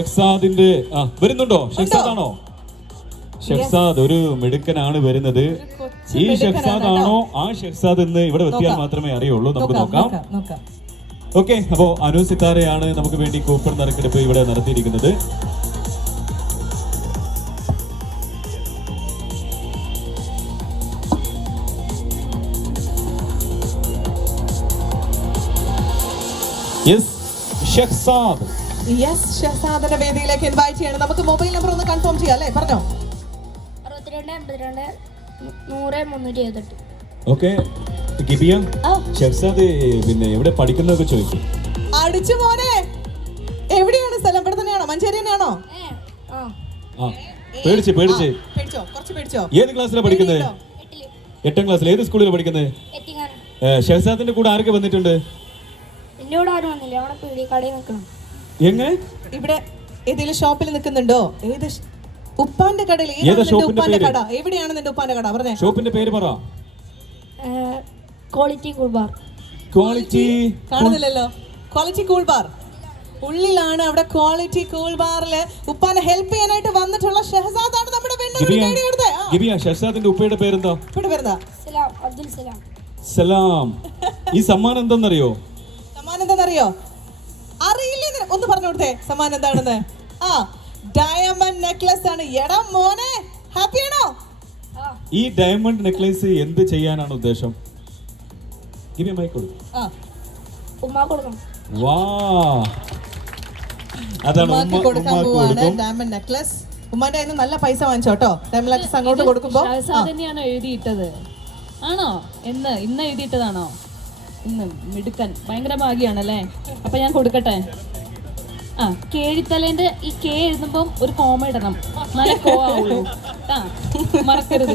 ഷെക്സാദിന്റെ ആ വരുന്നുണ്ടോ ഷെക്സാദാണോ ഷെഖ്സാദ് ഒരു മിടുക്കനാണ് വരുന്നത് ഈ ഷെക്സാദ് ആണോ ആ ഷെക്സാദ് ഇന്ന് ഇവിടെ വെത്തിയാൽ മാത്രമേ അറിയുള്ളൂ നമുക്ക് നോക്കാം ഓക്കെ അപ്പോ അനു സിത്താരയാണ് നമുക്ക് വേണ്ടി കൂപ്പർ നറുക്കെടുപ്പ് ഇവിടെ നടത്തിയിരിക്കുന്നത് യെസ് ഷെഖ്സാദ് യെസ് ശസാദന വേദിയിലേക്ക് ഇൻവൈറ്റ് ചെയ്യണം നമുക്ക് മൊബൈൽ നമ്പർ ഒന്ന് കൺഫേം ചെയ്യാം അല്ലേ പറഞ്ഞോ അറുപത്തിരണ്ട് അമ്പത്തിരണ്ട് നൂറ് മുന്നൂറ്റി എഴുപത്തി ഓക്കെ ഗിബിയ ഷെഫ്സാദ് പിന്നെ എവിടെ പഠിക്കുന്നൊക്കെ ചോദിച്ചു അടിച്ചു പോരെ എവിടെയാണ് സ്ഥലം ഇവിടെ തന്നെയാണോ മഞ്ചേരി തന്നെയാണോ പേടിച്ചു പേടിച്ചു പേടിച്ചോ കുറച്ച് പേടിച്ചോ ഏത് ക്ലാസ്സിലാണ് പഠിക്കുന്നത് എട്ടാം ക്ലാസ്സിൽ ഏത് സ്കൂളിൽ പഠിക്കുന്നത് ഷെഫ്സാദിന്റെ കൂടെ ആരൊക്കെ വന്നിട്ടുണ്ട് എന്നോട് ആരും വന്നില്ല അവിടെ പേടി കടയിൽ നിൽക്കണം എങ്ങനെ ഇവിടെ ഏതെങ്കിലും ഷോപ്പിൽ നിൽക്കുന്നുണ്ടോ ഏത് ഉപ്പാന്റെ കടയിൽ ഉപ്പാന്റെ കട എവിടെയാണ് നിന്റെ ഉപ്പാന്റെ കട പറഞ്ഞേ ഷോപ്പിന്റെ പേര് പറ ക്വാളിറ്റി കുൾബാർ ക്വാളിറ്റി കാണുന്നില്ലല്ലോ ക്വാളിറ്റി കുൾബാർ ഉള്ളിലാണ് അവിടെ ക്വാളിറ്റി കൂൾബാറില് ഉപ്പാനെ ഹെൽപ്പ് ചെയ്യാനായിട്ട് വന്നിട്ടുള്ള ഷഹസാദ് ആണ് നമ്മുടെ പെണ്ണുങ്ങളുടെ ഉപ്പയുടെ പേരെന്തോ പേരെന്താ സലാം അബ്ദുൽ സലാം സലാം ഈ സമ്മാനം എന്തെന്നറിയോ സമ്മാനം എന്തെന്നറിയോ ഒന്ന് പറഞ്ഞുകൊടുത്തേ സമ്മാൻ എന്താണെന്ന് ആ ഡയമണ്ട് നെക്ലസ് ആണ് എടാ മോനെ ഹാപ്പി ആണോ ഈ ഡയമണ്ട് നെക്ലേസ് എന്ത് ചെയ്യാനാണ് ഉദ്ദേശം ഗിവ് മൈ കൊടു ആ വാ അതാണ് ഉമ്മ കൊടുക്കാൻ പോവാണ് ഡയമണ്ട് നെക്ലസ് ഉമ്മാന്റെ കയ്യിൽ നല്ല പൈസ വാങ്ങിച്ചോ കേട്ടോ ടെൻ ലാക്സ് അങ്ങോട്ട് കൊടുക്കുമ്പോ തന്നെയാണോ എഴുതിയിട്ടത് ആണോ എന്ന് ഇന്ന് എഴുതിയിട്ടതാണോ ഇന്ന് മിടുക്കൻ ഭയങ്കര ഭാഗ്യാണല്ലേ അപ്പൊ ഞാൻ കൊടുക്കട്ടെ കേഴിത്തലേന്റെ ഈ കേ എഴുതുമ്പം ഒരു കോമ ഇടണം നല്ല കോ ആവുള്ളൂ മറക്കരുത്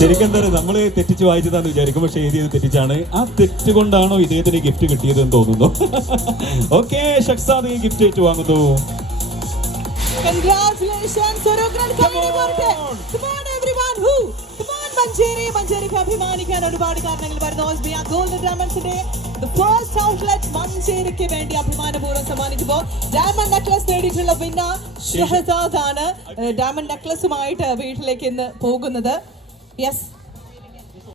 ശരിക്കും എന്താ പറയുക നമ്മള് തെറ്റിച്ച് വായിച്ചതാന്ന് വിചാരിക്കും പക്ഷേ എഴുതിയത് തെറ്റിച്ചാണ് ആ തെറ്റ് ഇദ്ദേഹത്തിന് ഗിഫ്റ്റ് കിട്ടിയത് എന്ന് തോന്നുന്നു ഓക്കെ ഷക്സാദ് ഈ ഗിഫ്റ്റ് ഏറ്റു വാങ്ങുന്നു അഭിമാനിക്കാൻ ഒരുപാട് കാരണങ്ങൾ വരുന്നു ഗോൾഡൻ ഡയമണ്ട്സിന്റെ ഫസ്റ്റ് ഔട്ട്ലെറ്റ് മഞ്ചേരിക്ക് വേണ്ടി അഭിമാനപൂർവ്വം സമ്മാനിക്കുമ്പോൾ ഡയമണ്ട് നെക്ലസ് നേടിയിട്ടുള്ള വിന്ന ഷഹസാദ് ആണ് ഡയമണ്ട് നെക്ലസുമായിട്ട് വീട്ടിലേക്ക് ഇന്ന് പോകുന്നത് യെസ്